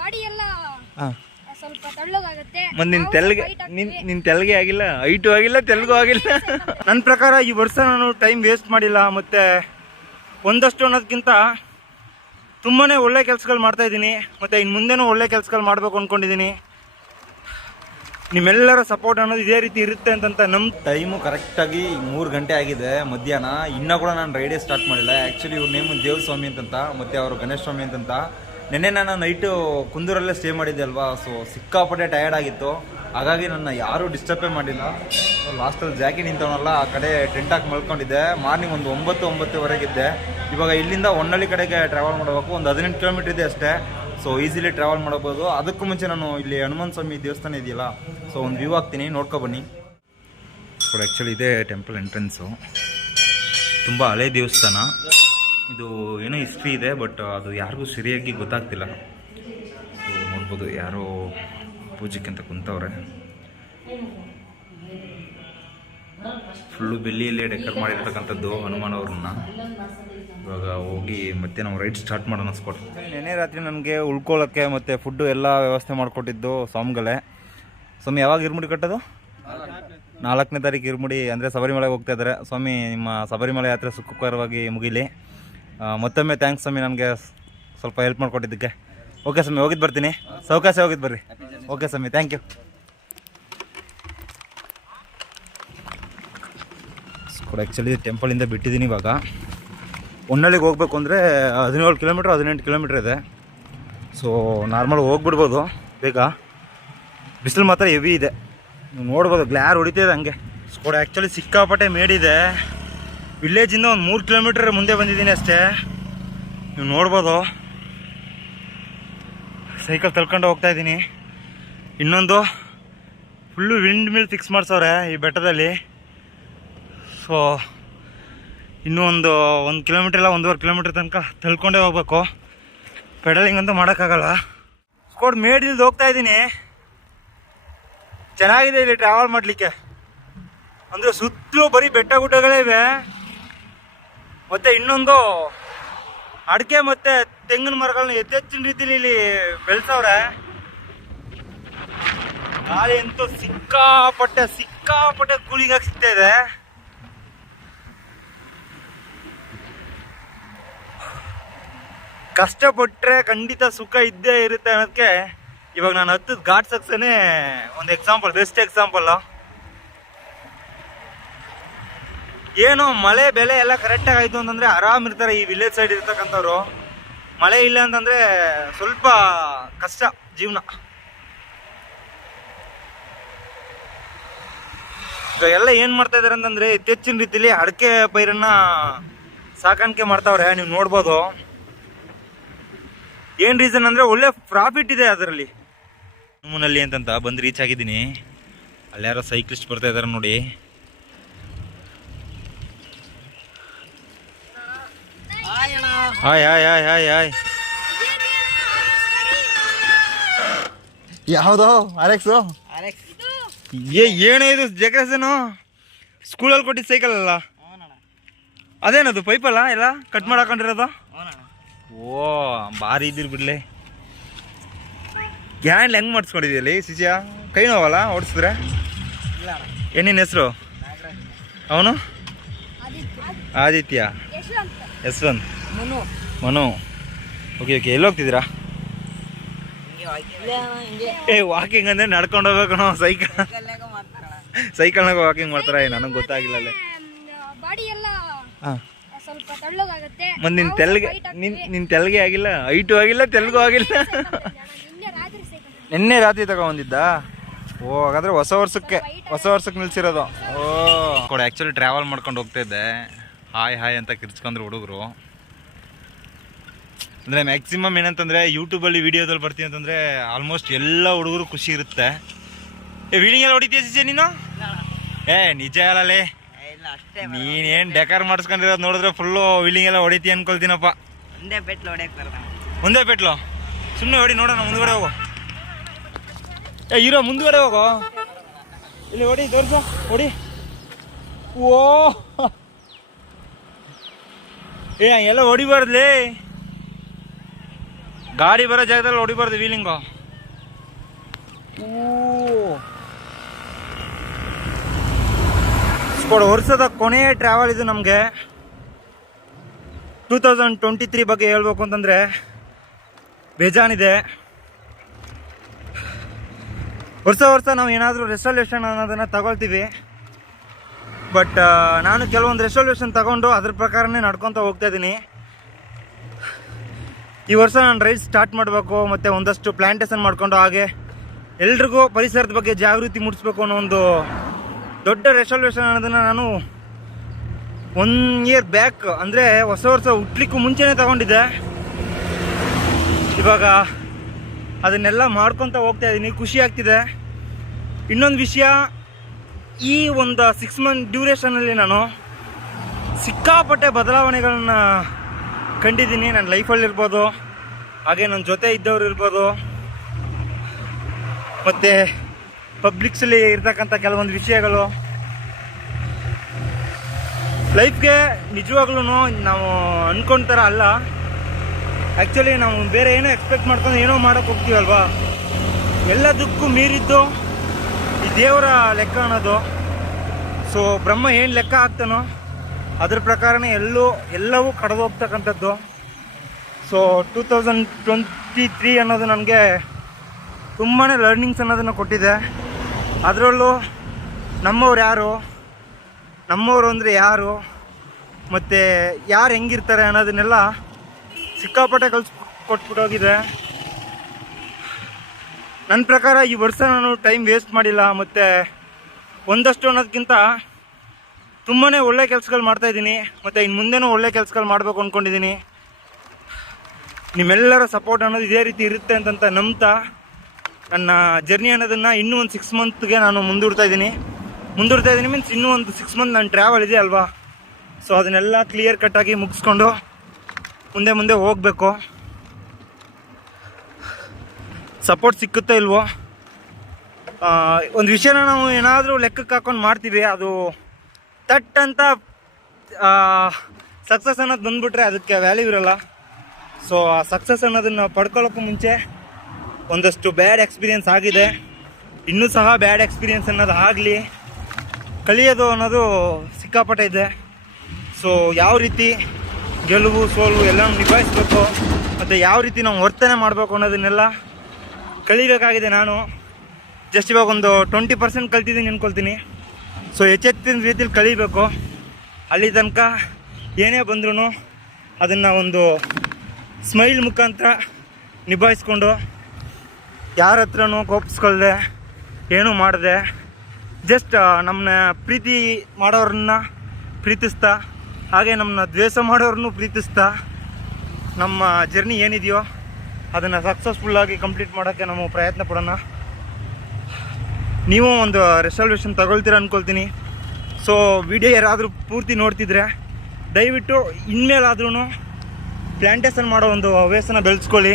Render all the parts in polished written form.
Body ಎಲ್ಲ ಹಾಂ ಸ್ವಲ್ಪ ತಳ್ಳಗಾಗುತ್ತೆ. ಮತ್ತೆ ನಿನ್ ತೆಲುಗೆ ಆಗಿಲ್ಲ, ಹೈಟು ಆಗಿಲ್ಲ, ತೆಲುಗು ಆಗಿಲ್ಲ. ನನ್ನ ಪ್ರಕಾರ ಈ ವರ್ಷ ನಾನು ಟೈಮ್ ವೇಸ್ಟ್ ಮಾಡಿಲ್ಲ. ಮತ್ತು ಒಂದಷ್ಟು ಅನ್ನೋದಕ್ಕಿಂತ ತುಂಬಾ ಒಳ್ಳೆ ಕೆಲಸಗಳು ಮಾಡ್ತಾಯಿದ್ದೀನಿ. ಮತ್ತು ಇನ್ನು ಮುಂದೆನೂ ಒಳ್ಳೆ ಕೆಲಸಗಳು ಮಾಡಬೇಕು ಅಂದ್ಕೊಂಡಿದ್ದೀನಿ. ನಿಮ್ಮೆಲ್ಲರ ಸಪೋರ್ಟ್ ಅನ್ನೋದು ಇದೇ ರೀತಿ ಇರುತ್ತೆ ಅಂತ ನಮ್ಮ ಟೈಮು ಕರೆಕ್ಟಾಗಿ 3 ಗಂಟೆ ಆಗಿದೆ ಮಧ್ಯಾಹ್ನ. ಇನ್ನೂ ಕೂಡ ನಾನು ರೈಡೇ ಸ್ಟಾರ್ಟ್ ಮಾಡಿಲ್ಲ. ಆ್ಯಕ್ಚುಲಿ ಇವ್ರ ನೇಮು ದೇವಸ್ವಾಮಿ ಅಂತಂತ, ಮತ್ತು ಅವರು ಗಣೇಶ ಸ್ವಾಮಿ ಅಂತಂತ. ನೆನ್ನೆ ನಾನು ನೈಟು ಕುಂದೂರಲ್ಲೇ ಸ್ಟೇ ಮಾಡಿದ್ದೆ ಅಲ್ವಾ, ಸೊ ಸಿಕ್ಕಾಪಟ್ಟೆ ಟಯರ್ಡ್ ಆಗಿತ್ತು. ಹಾಗಾಗಿ ನನ್ನ ಯಾರೂ ಡಿಸ್ಟರ್ಬೇ ಮಾಡಿಲ್ಲ. ಲಾಸ್ಟಲ್ಲಿ ಜಾಕಿ ನಿಂತವನಲ್ಲ, ಆ ಕಡೆ ಟೆಂಟ್ ಹಾಕಿ ಮಲ್ಕೊಂಡಿದ್ದೆ. ಮಾರ್ನಿಂಗ್ ಒಂದು 9-9:30 ಇವಾಗ ಇಲ್ಲಿಂದ ಹೊನ್ನಳ್ಳಿ ಕಡೆಗೆ ಟ್ರಾವೆಲ್ ಮಾಡಬೇಕು. ಒಂದು 18 ಕಿಲೋಮೀಟ್ರ್ ಇದೆ ಅಷ್ಟೇ. ಸೊ ಈಸಿಲಿ ಟ್ರಾವೆಲ್ ಮಾಡಬಹುದು. ಅದಕ್ಕೂ ಮುಂಚೆ ನಾನು ಇಲ್ಲಿ ಹನುಮಾನ್ ಸ್ವಾಮಿ ದೇವಸ್ಥಾನ ಇದೆಯಲ್ಲ, ಸೊ ಒಂದು ವ್ಯೂ ಹಾಕ್ತೀನಿ, ನೋಡ್ಕೊಬನ್ನಿ. ಸೊ ಆ್ಯಕ್ಚುಲಿ ಇದೇ ಟೆಂಪಲ್ ಎಂಟ್ರೆನ್ಸು. ತುಂಬ ಹಳೆ ದೇವಸ್ಥಾನ ಇದು. ಏನೋ ಹಿಸ್ಟ್ರಿ ಇದೆ, ಬಟ್ ಅದು ಯಾರಿಗೂ ಸರಿಯಾಗಿ ಗೊತ್ತಾಗ್ತಿಲ್ಲ. ಸೊ ನೋಡ್ಬೋದು, ಯಾರೋ ಪೂಜೆಕ್ಕಿಂತ ಕುಂತವ್ರೆ. ಫುಲ್ಲು ಬೆಳ್ಳಿಯಲ್ಲೇ ಡೆಕೋರ್ ಮಾಡಿರ್ತಕ್ಕಂಥದ್ದು ಹನುಮಾನ್ ಅವ್ರನ್ನ. ಇವಾಗ ಹೋಗಿ ಮತ್ತೆ ನಾವು ರೈಡ್ ಸ್ಟಾರ್ಟ್ ಮಾಡೋಣ ಸ್ಪಾಟ್. ನೆನ್ನೆ ರಾತ್ರಿ ನನಗೆ ಉಳ್ಕೊಳ್ಳೋಕ್ಕೆ ಮತ್ತು ಫುಡ್ಡು ಎಲ್ಲ ವ್ಯವಸ್ಥೆ ಮಾಡಿಕೊಟ್ಟಿದ್ದು ಸ್ವಾಮಿಗಳೇ. ಸ್ವಾಮಿ ಯಾವಾಗ ಇರ್ಮುಡಿ ಕಟ್ಟೋದು? 4ನೇ ತಾರೀಕು ಇರ್ಮುಡಿ, ಅಂದರೆ ಶಬರಿಮಲೆಗೆ ಹೋಗ್ತಾ ಇದ್ದಾರೆ. ಸ್ವಾಮಿ ನಿಮ್ಮ ಶಬರಿಮಲೆ ಯಾತ್ರೆ ಸುಖಕರವಾಗಿ ಮುಗೀಲಿ. ಮತ್ತೊಮ್ಮೆ ಥ್ಯಾಂಕ್ಸ್ ಸ್ವಾಮಿ, ನನಗೆ ಸ್ವಲ್ಪ ಹೆಲ್ಪ್ ಮಾಡಿಕೊಟ್ಟಿದ್ದಕ್ಕೆ. ಓಕೆ ಸ್ವಾಮಿ, ಹೋಗಿದ್ದು ಬರ್ತೀನಿ. ಸಾವಕಾಶ ಹೋಗಿದ್ದು ಬರ್ರಿ. ಓಕೆ ಸ್ವಾಮಿ, ಥ್ಯಾಂಕ್ ಯು. ಕೂಡ ಆ್ಯಕ್ಚುಲಿ ಟೆಂಪಲಿಂದ ಬಿಟ್ಟಿದ್ದೀನಿ. ಇವಾಗ ಹೊನ್ನಳ್ಳಿಗೆ ಹೋಗ್ಬೇಕು ಅಂದರೆ 17 ಕಿಲೋಮೀಟ್ರ್ 18 ಕಿಲೋಮೀಟ್ರ್ ಇದೆ. ಸೊ ನಾರ್ಮಲ್ ಹೋಗ್ಬಿಡ್ಬೋದು ಬೇಗ. ಬಿಸಿಲು ಮಾತ್ರ ಹೆವಿ ಇದೆ, ನೀವು ನೋಡ್ಬೋದು, ಗ್ಲ್ಯಾರ್ ಹೊಡಿತಾ ಇದೆ ಹಂಗೆ. ಕೂಡ ಆ್ಯಕ್ಚುಲಿ ಸಿಕ್ಕಾಪಟ್ಟೆ ಮೇಡಿದೆ. ವಿಲೇಜಿಂದ ಒಂದು 3 ಕಿಲೋಮೀಟ್ರ್ ಮುಂದೆ ಬಂದಿದ್ದೀನಿ ಅಷ್ಟೇ. ನೀವು ನೋಡ್ಬೋದು, ಸೈಕಲ್ ತಳ್ಕೊಂಡು ಹೋಗ್ತಾ ಇದ್ದೀನಿ. ಇನ್ನೊಂದು ಫುಲ್ಲು ವಿಂಡ್ ಮಿಲ್ ಫಿಕ್ಸ್ ಮಾಡ್ಸವ್ರೆ ಈ ಬೆಟ್ಟದಲ್ಲಿ. ಸೊ ಇನ್ನೂ ಒಂದು 1 ಕಿಲೋಮೀಟ್ರ್ ಇಲ್ಲ 1.5 ಕಿಲೋಮೀಟ್ರ್ ತನಕ ತಳ್ಕೊಂಡೇ ಹೋಗ್ಬೇಕು. ಪೆಡಲಿಂಗ್ ಅಂತೂ ಮಾಡೋಕ್ಕಾಗಲ್ಲ. ಸ್ಕೋಡ್ ಮೇಡಿಲ್ದು ಹೋಗ್ತಾ ಇದ್ದೀನಿ. ಚೆನ್ನಾಗಿದೆ ಇಲ್ಲಿ ಟ್ರಾವೆಲ್ ಮಾಡಲಿಕ್ಕೆ. ಅಂದರೆ ಸುತ್ತಲೂ ಬರೀ ಬೆಟ್ಟ ಗುಡ್ಡಗಳೇ ಇವೆ. ಮತ್ತು ಇನ್ನೊಂದು ಅಡಿಕೆ ಮತ್ತು ತೆಂಗಿನ ಮರಗಳನ್ನ ಯಥೇಚ್ಛಿನ ರೀತಿಯಲ್ಲಿ ಇಲ್ಲಿ ಬೆಳೆಸವ್ರೆ. ಗಾಳಿ ಅಂತೂ ಸಿಕ್ಕಾಪಟ್ಟೆ ಕೂಲಿಂಗಾಗಿ ಸಿಗ್ತಾ ಇದೆ. ಕಷ್ಟಪಟ್ಟರೆ ಖಂಡಿತ ಸುಖ ಇದ್ದೇ ಇರುತ್ತೆ ಅನ್ನೋದಕ್ಕೆ ಇವಾಗ ನಾನು ಹತ್ತದ ಘಾಟ್ ಸಕ್ಸನೇ ಒಂದು ಎಕ್ಸಾಂಪಲ್, ಬೆಸ್ಟ್ ಎಕ್ಸಾಂಪಲ್ಲು. ಏನು ಮಳೆ ಬೆಲೆ ಎಲ್ಲ ಕರೆಕ್ಟಾಗಿ ಆಯಿತು ಅಂತಂದರೆ ಆರಾಮಿರ್ತಾರೆ ಈ ವಿಲೇಜ್ ಸೈಡ್ ಇರ್ತಕ್ಕಂಥವ್ರು. ಮಳೆ ಇಲ್ಲ ಅಂತಂದರೆ ಸ್ವಲ್ಪ ಕಷ್ಟ ಜೀವನ. ಈಗ ಎಲ್ಲ ಏನು ಮಾಡ್ತಾ ಇದ್ದಾರೆ ಅಂತಂದರೆ ಹೆಚ್ಚಿನ ರೀತಿಯಲ್ಲಿ ಅಡಿಕೆ ಪೈರನ್ನು ಸಾಕಾಣಿಕೆ ಮಾಡ್ತಾವ್ರೆ. ನೀವು ನೋಡ್ಬೋದು. ಏನು ರೀಸನ್ ಅಂದರೆ ಒಳ್ಳೆ ಪ್ರಾಫಿಟ್ ಇದೆ ಅದರಲ್ಲಿ. ಹನುಮನಲ್ಲಿ ಅಂತಂತ ಬಂದು ರೀಚ್ ಆಗಿದ್ದೀನಿ. ಅಲ್ಲಿ ಯಾರೋ ಸೈಕ್ಲಿಸ್ಟ್ ಬರ್ತಾ ಇದ್ದಾರೆ ನೋಡಿ. Hi hi hi hi hi. ಯಾವುದೋ RX? ಏನೋ ಇದು ಡೆಕೋರೇಷನು? ಸ್ಕೂಲಲ್ಲಿ ಕೊಟ್ಟಿದ್ದು ಸೈಕಲ್ ಅಲ್ಲ ಅದೇನದು? ಪೈಪಲ್ಲ ಎಲ್ಲ ಕಟ್ ಮಾಡಾಕೊಂಡಿರೋದು? ಓ ಭಾರಿ ಇದ್ದಿರ್ ಬಿಡ್ಲಿ. ಹ್ಯಾಂಡ್ಲ್ ಹೆಂಗೆ ಮಾಡಿಸ್ಕೊಂಡಿದ್ಯಲ್ಲಿ ಶಿಷ್ಯ? ಕೈ ನೋವಲ್ಲ ಓಡಿಸಿದ್ರೆ? ಏನೇನು ಹೆಸರು ಅವನು? ಆದಿತ್ಯ, ಯಶವಂತ್, ಮನು. ಓಕೆ ಎಲ್ಲಿ ಹೋಗ್ತಿದ್ದೀರಾ? ವಾಕಿಂಗ್ ಅಂದರೆ ನಡ್ಕೊಂಡು ಹೋಗ್ಬೇಕು. ಸೈಕಲ್ನಾಗ ವಾಕಿಂಗ್ ಮಾಡ್ತಾರ? ನನಗೆ ಗೊತ್ತಾಗಿಲ್ಲ ಅಲ್ಲೇ. ಹಾಂ, ಸ್ವಲ್ಪ ತಳ್ಳಗಾಗುತ್ತೆ. ಮತ್ತೆ ನಿನ್ ತೆಲುಗೆ ಆಗಿಲ್ಲ, ಹೈಟು ಆಗಿಲ್ಲ, ತೆಲುಗು ಆಗಿಲ್ಲ. ನಿನ್ನೆ ರಾತ್ರಿ ತಗೊಂಡಿದ್ದ? ಓ ಹಾಗಾದ್ರೆ ಹೊಸ ವರ್ಷಕ್ಕೆ ನಿಲ್ಸಿರೋದು. ಓ ಕೂಡ ಆ್ಯಕ್ಚುಲಿ ಟ್ರಾವೆಲ್ ಮಾಡ್ಕೊಂಡು ಹೋಗ್ತಾ ಇದ್ದೆ. ಹಾಯ್ ಅಂತ ಕಿರ್ಚ್ಕೊಂಡ್ರು ಹುಡುಗರು. ಅಂದರೆ ಮ್ಯಾಕ್ಸಿಮಮ್ ಏನಂತಂದರೆ ಯೂಟ್ಯೂಬಲ್ಲಿ ವೀಡಿಯೋದಲ್ಲಿ ಬರ್ತೀನಿ ಅಂತಂದರೆ ಆಲ್ಮೋಸ್ಟ್ ಎಲ್ಲ ಹುಡುಗರು ಖುಷಿ ಇರುತ್ತೆ. ವೀಡಿಂಗ್ ಎಲ್ಲ ಹೊಡಿತೀಯ ಸಿಜೆ ನೀನು? ನಿಜ ಅಲ್ಲೇ, ನೀನೇನು ಡೆಕಾರ್ ಮಾಡಿಸ್ಕೊಂಡಿರೋದು ನೋಡಿದ್ರೆ ಫುಲ್ಲು ವೀಲಿಂಗ್ ಎಲ್ಲ ಹೊಡಿತೀಯ ಅನ್ಕೊಳ್ತೀನಪ್ಪ. ಒಂದೇ ಪೆಟ್ಲು ಸುಮ್ಮನೆ ಹೊಡಿ ನೋಡೋಣ. ಮುಂದ್ಗಡೆ ಹೋಗು. ಹೀರೋ ಮುಂದ್ಗಡೆ ಹೋಗು. ಇಲ್ಲಿ ಹೊಡಿ, ತೋರಿಸು, ಹೊಡಿ. ಓ ಎಲ್ಲ ಹೊಡಿಬಾರ್ದ್ಲಿ. ಗಾಡಿ ಬರೋ ಜಾಗದಲ್ಲಿ ಹೊಡಿಬಾರ್ದು ವೀಲಿಂಗು. ವರ್ಷದ ಕೊನೆಯ ಟ್ರಾವೆಲ್ ಇದು ನಮಗೆ. 2023 ಬಗ್ಗೆ ಹೇಳ್ಬೇಕು ಅಂತಂದರೆ ಬೇಜಾನಿದೆ. ವರ್ಷ ನಾವು ಏನಾದರೂ ರೆಸಲ್ಯೂಷನ್ ಅನ್ನೋದನ್ನು ತಗೊಳ್ತೀವಿ. ಬಟ್ ನಾನು ಕೆಲವೊಂದು ರೆಸಲ್ಯೂಷನ್ ತಗೊಂಡು ಅದ್ರ ಪ್ರಕಾರನೇ ನಡ್ಕೊತ ಹೋಗ್ತಾ ಇದ್ದೀನಿ. ಈ ವರ್ಷ ನಾನು ರೈಡ್ ಸ್ಟಾರ್ಟ್ ಮಾಡಬೇಕು, ಮತ್ತು ಒಂದಷ್ಟು ಪ್ಲ್ಯಾಂಟೇಷನ್ ಮಾಡಿಕೊಂಡು ಹಾಗೆ ಎಲ್ರಿಗೂ ಪರಿಸರದ ಬಗ್ಗೆ ಜಾಗೃತಿ ಮೂಡಿಸ್ಬೇಕು ಅನ್ನೋ ಒಂದು ದೊಡ್ಡ ರೆಸಲ್ಯೂಷನ್ ಅನ್ನೋದನ್ನು ನಾನು 1 ಇಯರ್ ಬ್ಯಾಕ್, ಅಂದರೆ ಹೊಸ ವರ್ಷ ಹುಟ್ಲಿಕ್ಕೂ ಮುಂಚೆನೇ ತಗೊಂಡಿದ್ದೆ. ಇವಾಗ ಅದನ್ನೆಲ್ಲ ಮಾಡ್ಕೊತ ಹೋಗ್ತಾ ಇದ್ದೀನಿ, ಖುಷಿ ಆಗ್ತಿದೆ. ಇನ್ನೊಂದು ವಿಷಯ, ಈ ಒಂದು 6 ಮಂತ್ ಡ್ಯೂರೇಷನಲ್ಲಿ ನಾನು ಸಿಕ್ಕಾಪಟ್ಟೆ ಬದಲಾವಣೆಗಳನ್ನ ಕಂಡಿದ್ದೀನಿ. ನನ್ನ ಲೈಫಲ್ಲಿರ್ಬೋದು, ಹಾಗೆ ನನ್ನ ಜೊತೆ ಇದ್ದವ್ರು ಇರ್ಬೋದು, ಮತ್ತು ಪಬ್ಲಿಕ್ಸಲ್ಲಿ ಇರ್ತಕ್ಕಂಥ ಕೆಲವೊಂದು ವಿಷಯಗಳು ಲೈಫ್ಗೆ ನಿಜವಾಗ್ಲೂ ನಾವು ಅಂದ್ಕೊಂಡ ಥರ ಅಲ್ಲ. ಆ್ಯಕ್ಚುಲಿ ನಾವು ಬೇರೆ ಏನೋ ಎಕ್ಸ್ಪೆಕ್ಟ್ ಮಾಡ್ಕೊಂಡು ಏನೋ ಮಾಡೋಕ್ಕೆ ಹೋಗ್ತೀವಲ್ವಾ, ಎಲ್ಲದಕ್ಕೂ ಮೀರಿದ್ದು ಈ ದೇವರ ಲೆಕ್ಕ ಅನ್ನೋದು. ಸೊ ಬ್ರಹ್ಮ ಏನು ಲೆಕ್ಕ ಹಾಕ್ತಾನೋ ಅದ್ರ ಪ್ರಕಾರನೇ ಎಲ್ಲವೂ ಕಳೆದೋಗ್ತಕ್ಕಂಥದ್ದು. ಸೊ 2023 ಅನ್ನೋದು ನನಗೆ ತುಂಬಾ ಲರ್ನಿಂಗ್ಸ್ ಅನ್ನೋದನ್ನು ಕೊಟ್ಟಿದೆ. ಅದರಲ್ಲೂ ನಮ್ಮವರು ಅಂದರೆ ಯಾರು, ಮತ್ತು ಯಾರು ಹೆಂಗಿರ್ತಾರೆ ಅನ್ನೋದನ್ನೆಲ್ಲ ಸಿಕ್ಕಾಪಟ್ಟೆ ಕೊಟ್ಬಿಟ್ಟೋಗಿದೆ. ನನ್ನ ಪ್ರಕಾರ ಈ ವರ್ಷ ನಾನು ಟೈಮ್ ವೇಸ್ಟ್ ಮಾಡಿಲ್ಲ, ಮತ್ತು ಒಂದಷ್ಟು ಅನ್ನೋದಕ್ಕಿಂತ ತುಂಬಾ ಒಳ್ಳೆ ಕೆಲಸಗಳು ಮಾಡ್ತಾಯಿದ್ದೀನಿ, ಮತ್ತು ಇನ್ನು ಮುಂದೆನೂ ಒಳ್ಳೆ ಕೆಲಸಗಳು ಮಾಡಬೇಕು ಅಂದ್ಕೊಂಡಿದ್ದೀನಿ. ನಿಮ್ಮೆಲ್ಲರ ಸಪೋರ್ಟ್ ಅನ್ನೋದು ಇದೇ ರೀತಿ ಇರುತ್ತೆ ಅಂತಂತ ನಂಬ್ತಾ ನನ್ನ ಜರ್ನಿ ಅನ್ನೋದನ್ನು ಇನ್ನೂ ಒಂದು 6 ಮಂತ್ಗೆ ನಾನು ಮುಂದೂಡ್ತಾ ಇದ್ದೀನಿ ಮೀನ್ಸ್ ಇನ್ನೂ ಒಂದು 6 ಮಂತ್ ನನ್ನ ಟ್ರಾವೆಲ್ ಇದೆ ಅಲ್ವಾ. ಸೊ ಅದನ್ನೆಲ್ಲ ಕ್ಲಿಯರ್ ಕಟ್ಟಾಗಿ ಮುಗಿಸ್ಕೊಂಡು ಮುಂದೆ ಹೋಗಬೇಕು. ಸಪೋರ್ಟ್ ಸಿಕ್ಕುತ್ತೋ ಇಲ್ವೋ, ಒಂದು ವಿಷಯನ ನಾವು ಏನಾದರೂ ಲೆಕ್ಕಕ್ಕೆ ಹಾಕೊಂಡು ಮಾಡ್ತೀವಿ, ಅದು ತಟ್ ಅಂತ ಸಕ್ಸಸ್ ಅನ್ನೋದು ಬಂದುಬಿಟ್ರೆ ಅದಕ್ಕೆ ವ್ಯಾಲ್ಯೂ ಇರೋಲ್ಲ. ಸೊ ಆ ಸಕ್ಸಸ್ ಅನ್ನೋದನ್ನು ಪಡ್ಕೊಳ್ಳೋಕ್ಕೂ ಮುಂಚೆ ಒಂದಷ್ಟು ಬ್ಯಾಡ್ ಎಕ್ಸ್ಪೀರಿಯೆನ್ಸ್ ಆಗಿದೆ, ಇನ್ನೂ ಸಹ ಬ್ಯಾಡ್ ಎಕ್ಸ್ಪೀರಿಯೆನ್ಸ್ ಅನ್ನೋದು ಆಗಲಿ, ಕಲಿಯೋದು ಅನ್ನೋದು ಸಿಕ್ಕಾಪಟ್ಟೆ ಇದೆ. ಸೊ ಯಾವ ರೀತಿ ಗೆಲುವು ಸೋಲು ಎಲ್ಲನೂ ನಿಭಾಯಿಸ್ಬೇಕು, ಮತ್ತು ಯಾವ ರೀತಿ ನಾವು ವರ್ತನೆ ಮಾಡಬೇಕು ಅನ್ನೋದನ್ನೆಲ್ಲ ಕಲಿಬೇಕಾಗಿದೆ. ನಾನು ಜಸ್ಟ್ ಇವಾಗ ಒಂದು 20% ಕಲ್ತಿದ್ದೀನಿ ಅಂದ್ಕೊಳ್ತೀನಿ. ಸೊ ಹೆಚ್ಚೆತ್ತಿನ ರೀತಿಲಿ ಕಲಿಬೇಕು. ಅಲ್ಲಿ ತನಕ ಏನೇ ಬಂದ್ರೂ ಅದನ್ನು ಒಂದು ಸ್ಮೈಲ್ ಮುಖಾಂತರ ನಿಭಾಯಿಸ್ಕೊಂಡು, ಯಾರ ಹತ್ರನೂ ಕೋಪಿಸ್ಕೊಳ್ದೆ, ಏನೂ ಮಾಡದೆ, ಜಸ್ಟ್ ನಮ್ಮನ್ನ ಪ್ರೀತಿ ಮಾಡೋರನ್ನ ಪ್ರೀತಿಸ್ತಾ, ಹಾಗೆ ನಮ್ಮನ್ನ ದ್ವೇಷ ಮಾಡೋರನ್ನು ಪ್ರೀತಿಸ್ತಾ, ನಮ್ಮ ಜರ್ನಿ ಏನಿದೆಯೋ ಅದನ್ನು ಸಕ್ಸಸ್ಫುಲ್ಲಾಗಿ ಕಂಪ್ಲೀಟ್ ಮಾಡೋಕ್ಕೆ ನಾವು ಪ್ರಯತ್ನ ಪಡೋಣ. ನೀವು ಒಂದು ರೆಸಲ್ಯೂಷನ್ ತಗೊಳ್ತೀರ ಅಂದ್ಕೊಳ್ತೀನಿ. ಸೊ ವಿಡಿಯೋ ಯಾರಾದರೂ ಪೂರ್ತಿ ನೋಡ್ತಿದ್ರೆ ದಯವಿಟ್ಟು ಇನ್ಮೇಲಾದ್ರೂ ಪ್ಲ್ಯಾಂಟೇಷನ್ ಮಾಡೋ ಒಂದು ಹವ್ಯಾಸನ ಬೆಳೆಸ್ಕೊಳ್ಳಿ.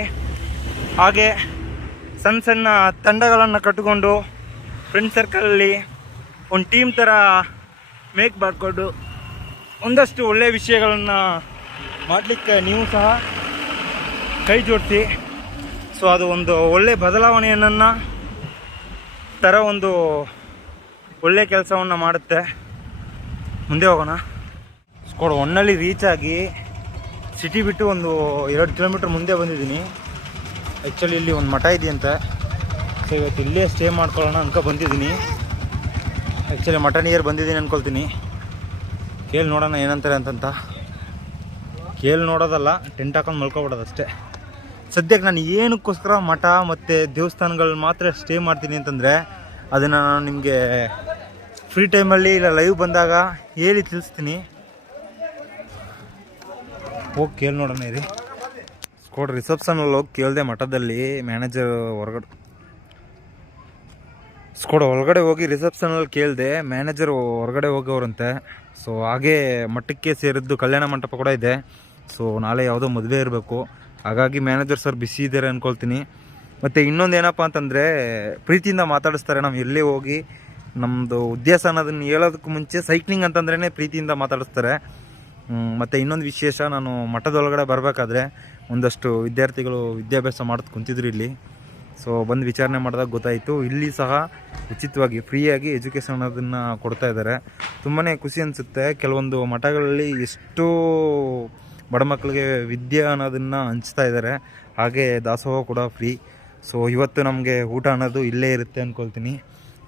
ಹಾಗೆ ಸಣ್ಣ ತಂಡಗಳನ್ನು ಕಟ್ಟಿಕೊಂಡು ಫ್ರೆಂಡ್ ಸರ್ಕಲಲ್ಲಿ ಒಂದು ಟೀಮ್ ಥರ ಮೇಕ್ ಮಾಡಿಕೊಂಡು ಒಂದಷ್ಟು ಒಳ್ಳೆಯ ವಿಷಯಗಳನ್ನು ಮಾಡಲಿಕ್ಕೆ ನೀವು ಸಹ ಕೈ ಜೋಡಿಸಿ. ಸೊ ಅದು ಒಂದು ಒಳ್ಳೆಯ ಬದಲಾವಣೆಯನ್ನು ಥರ ಒಂದು ಒಳ್ಳೆಯ ಕೆಲಸವನ್ನು ಮಾಡುತ್ತೆ. ಮುಂದೆ ಹೋಗೋಣ. ಸ್ಕೋಡ್ 1ನಲ್ಲಿ ರೀಚ್ ಆಗಿ ಸಿಟಿ ಬಿಟ್ಟು ಒಂದು 2 ಕಿಲೋಮೀಟ್ರ್ ಮುಂದೆ ಬಂದಿದ್ದೀನಿ. ಆ್ಯಕ್ಚುಲಿ ಇಲ್ಲಿ ಒಂದು ಮಠ ಇದೆಯಂತೆ. ಸೊ ಇವತ್ತು ಇಲ್ಲೇ ಸ್ಟೇ ಮಾಡ್ಕೊಳ್ಳೋಣ ಅನ್ಕೊ ಬಂದಿದ್ದೀನಿ. ಆ್ಯಕ್ಚುಲಿ ಮಠ ನಿಯರ್ ಬಂದಿದ್ದೀನಿ ಅಂದ್ಕೊಳ್ತೀನಿ. ಕೇಳಿ ನೋಡೋಣ ಏನಂತಾರೆ ಅಂತಂತ. ಕೇಳಿ ನೋಡೋದಲ್ಲ, ಟೆಂಟ್ ಹಾಕೊಂಡು ಮಲ್ಕೊಬಿಡೋದು ಅಷ್ಟೇ. ಸದ್ಯಕ್ಕೆ ನಾನು ಏನಕ್ಕೋಸ್ಕರ ಮಠ ಮತ್ತು ದೇವಸ್ಥಾನಗಳು ಮಾತ್ರ ಸ್ಟೇ ಮಾಡ್ತೀನಿ ಅಂತಂದರೆ ಅದನ್ನು ನಾನು ನಿಮಗೆ ಫ್ರೀ ಟೈಮಲ್ಲಿ ಇಲ್ಲ ಲೈವ್ ಬಂದಾಗ ಹೇಳಿ ತಿಳಿಸ್ತೀನಿ. ಹೋಗಿ ಕೇಳಿ ನೋಡೋಣ ಇರಿ. ಸ್ಕೋಡ್ ರಿಸೆಪ್ಷನಲ್ಲಿ ಹೋಗಿ ಕೇಳಿದೆ ಮಠದಲ್ಲಿ. ಮ್ಯಾನೇಜರ್ ಒಳಗಡೆ ಹೋಗಿ ರಿಸೆಪ್ಷನಲ್ಲಿ ಕೇಳಿದೆ, ಮ್ಯಾನೇಜರ್ ಹೊರಗಡೆ ಹೋಗೋರಂತೆ. ಸೊ ಹಾಗೆ ಮಠಕ್ಕೆ ಸೇರಿದ್ದು ಕಲ್ಯಾಣ ಮಂಟಪ ಕೂಡ ಇದೆ. ಸೊ ನಾಳೆ ಯಾವುದೋ ಮದುವೆ ಇರಬೇಕು, ಹಾಗಾಗಿ ಮ್ಯಾನೇಜರ್ ಸರ್ ಬಿಸಿ ಇದ್ದಾರೆ ಅಂದ್ಕೊಳ್ತೀನಿ. ಮತ್ತು ಇನ್ನೊಂದು ಏನಪ್ಪ ಅಂತಂದರೆ ಪ್ರೀತಿಯಿಂದ ಮಾತಾಡಿಸ್ತಾರೆ. ನಾವು ಎಲ್ಲೇ ಹೋಗಿ ನಮ್ಮದು ಉದ್ದೇಶ ಅನ್ನೋದನ್ನು ಹೇಳೋದಕ್ಕೂ ಮುಂಚೆ ಸೈಕ್ಲಿಂಗ್ ಅಂತಂದ್ರೇ ಪ್ರೀತಿಯಿಂದ ಮಾತಾಡಿಸ್ತಾರೆ. ಮತ್ತು ಇನ್ನೊಂದು ವಿಶೇಷ, ನಾನು ಮಠದೊಳಗಡೆ ಬರಬೇಕಾದ್ರೆ ಒಂದಷ್ಟು ವಿದ್ಯಾರ್ಥಿಗಳು ವಿದ್ಯಾಭ್ಯಾಸ ಮಾಡೋದು ಕುಂತಿದ್ರು ಇಲ್ಲಿ. ಸೊ ಬಂದು ವಿಚಾರಣೆ ಮಾಡಿದಾಗ ಗೊತ್ತಾಯಿತು ಇಲ್ಲಿ ಸಹ ಉಚಿತವಾಗಿ ಫ್ರೀಯಾಗಿ ಎಜುಕೇಷನ್ ಅನ್ನೋದನ್ನು ಕೊಡ್ತಾ ಇದ್ದಾರೆ. ತುಂಬಾ ಖುಷಿ ಅನಿಸುತ್ತೆ. ಕೆಲವೊಂದು ಮಠಗಳಲ್ಲಿ ಎಷ್ಟು ಬಡ ಮಕ್ಕಳಿಗೆ ವಿದ್ಯೆ ಅನ್ನೋದನ್ನು ಹಂಚ್ತಾ ಇದ್ದಾರೆ. ಹಾಗೆ ದಾಸೋಹ ಕೂಡ ಫ್ರೀ. ಸೊ ಇವತ್ತು ನಮಗೆ ಊಟ ಅನ್ನೋದು ಇಲ್ಲೇ ಇರುತ್ತೆ ಅಂದ್ಕೊಳ್ತೀನಿ.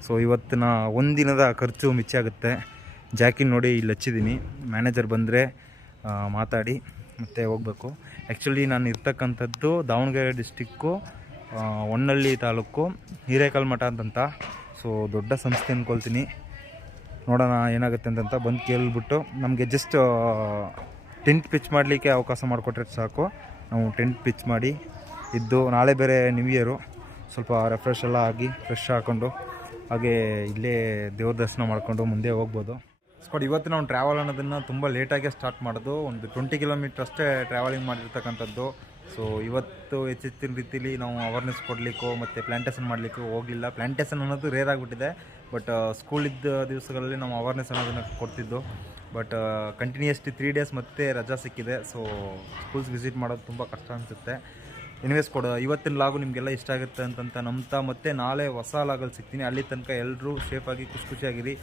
ಸೊ ಇವತ್ತಿನ ಒಂದಿನದ ಖರ್ಚು ಮಿಚ್ಚ ಆಗುತ್ತೆ. ಜಾಕಿನ್ ನೋಡಿ ಇಲ್ಲಿ ಹಚ್ಚಿದ್ದೀನಿ. ಮ್ಯಾನೇಜರ್ ಬಂದರೆ ಮಾತಾಡಿ ಮತ್ತೆ ಹೋಗಬೇಕು. ಆ್ಯಕ್ಚುಲಿ ನಾನು ಇರ್ತಕ್ಕಂಥದ್ದು ದಾವಣಗೆರೆ ಡಿಸ್ಟಿಕ್ಕು ಹೊನ್ನಳ್ಳಿ ತಾಲೂಕು ಹಿರೇಕಲ್ ಮಠ ಅಂತಂತ. ಸೊ ದೊಡ್ಡ ಸಂಸ್ಥೆ ಅಂದ್ಕೊಳ್ತೀನಿ. ನೋಡೋಣ ಏನಾಗುತ್ತೆ ಅಂತಂತ ಬಂದು ಕೇಳಿಬಿಟ್ಟು ನಮಗೆ ಜಸ್ಟ್ ಟೆಂಟ್ ಪಿಚ್ ಮಾಡಲಿಕ್ಕೆ ಅವಕಾಶ ಮಾಡಿಕೊಟ್ರೆ ಸಾಕು. ನಾವು ಟೆಂಟ್ ಪಿಚ್ ಮಾಡಿ ಇದ್ದು ನಾಳೆ ಬೇರೆ ನ್ಯೂ ಇಯರು, ಸ್ವಲ್ಪ ರೆಫ್ರೆಶ್ ಎಲ್ಲ ಆಗಿ ಫ್ರೆಶ್ ಹಾಕ್ಕೊಂಡು ಹಾಗೆ ಇಲ್ಲೇ ದೇವ್ರ ದರ್ಶನ ಮಾಡಿಕೊಂಡು ಮುಂದೆ ಹೋಗ್ಬೋದು. ಸ್ಕಾಟ್ ಇವತ್ತು ನಾವು ಟ್ರಾವೆಲ್ ಅನ್ನೋದನ್ನು ತುಂಬ ಲೇಟಾಗೆ ಸ್ಟಾರ್ಟ್ ಮಾಡೋದು. ಒಂದು 20 ಕಿಲೋಮೀಟ್ರ್ ಅಷ್ಟೇ ಟ್ರಾವೆಲಿಂಗ್ ಮಾಡಿರ್ತಕ್ಕಂಥದ್ದು. ಸೊ ಇವತ್ತು ಹೆಚ್ಚಿನ ರೀತಿಲಿ ನಾವು ಅವೇರ್ನೆಸ್ ಕೊಡಲಿಕ್ಕೋ ಮತ್ತು ಪ್ಲ್ಯಾಂಟೇಷನ್ ಮಾಡಲಿಕ್ಕೂ ಹೋಗಲಿಲ್ಲ. ಪ್ಲ್ಯಾಂಟೇಷನ್ ಅನ್ನೋದು ರೇರ್ ಆಗಿಬಿಟ್ಟಿದೆ. ಬಟ್ ಸ್ಕೂಲಿದ್ದ ದಿವಸಗಳಲ್ಲಿ ನಾವು ಅವೇರ್ನೆಸ್ ಅನ್ನೋದನ್ನು ಕೊಡ್ತಿದ್ದು. ಬಟ್ ಕಂಟಿನ್ಯೂಸ್ಲಿ 3 ಡೇಸ್ ಮತ್ತೆ ರಜಾ ಸಿಕ್ಕಿದೆ. ಸೊ ಸ್ಕೂಲ್ಸ್ ವಿಸಿಟ್ ಮಾಡೋದು ತುಂಬ ಕಷ್ಟ ಅನಿಸುತ್ತೆ. ಎನಿವೇಸ್ ಇವತ್ತಿನ ಲಾಗು ನಿಮಗೆಲ್ಲ ಇಷ್ಟ ಆಗುತ್ತೆ ಅಂತ ನಂಬ್ತಾ ಮತ್ತೆ ನಾಳೆ ಹೊಸ ಲಾಗಲ್ಲಿ ಸಿಗ್ತೀನಿ. ಅಲ್ಲಿ ತನಕ ಎಲ್ಲರೂ ಸೇಫಾಗಿ ಖುಷಿಯಾಗಿರಿ.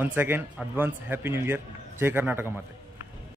1 second advance happy new year. ಜೈ ಕರ್ನಾಟಕ ಮಾತೆ.